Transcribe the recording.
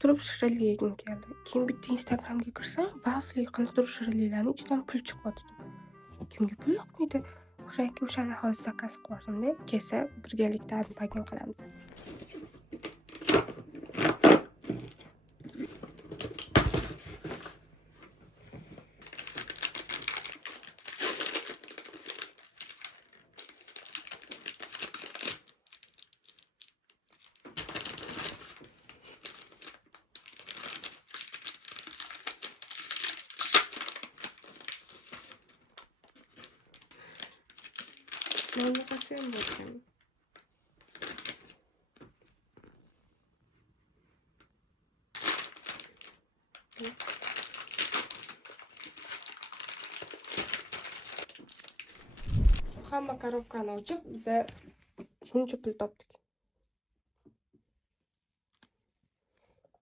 turib shirinlik yegim keldi. Keyin bitta Instagramga kirsam, vafli qanaqadir shirinliklarning ichidan pul chiqyapti. Kimga pul yoqmaydi? O'shani hozir zakaz qilib kelsa birgalikda unpacking qilamiz. Nonni qilsam bo'lsin. Hamma korobkani ochib, biz shuncha pul topdik.